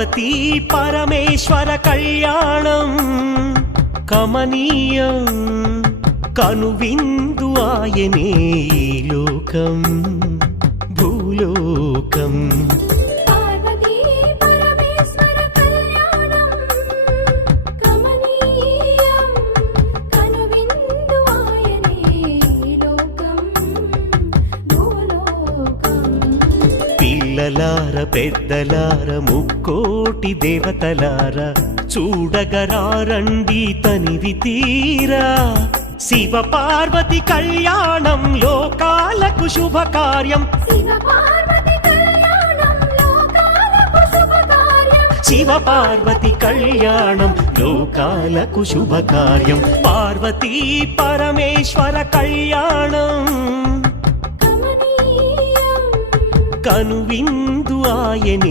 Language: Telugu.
పార్వతీ పరమేశ్వర కళ్యాణం కమనీయం కనువిందు ఆయనే ఈ లోకం భూలోకం పిల్లలార పెద్దలార ముక్కోటి దేవతలార చూడగరారండి తనివి తీరా శివ పార్వతి కళ్యాణం లోకాలకు శుభకార్యం శివ పార్వతి కళ్యాణం లోకాలకు శుభకార్యం పార్వతీ పరమేశ్వర కళ్యాణం కనువిందు ఆయనే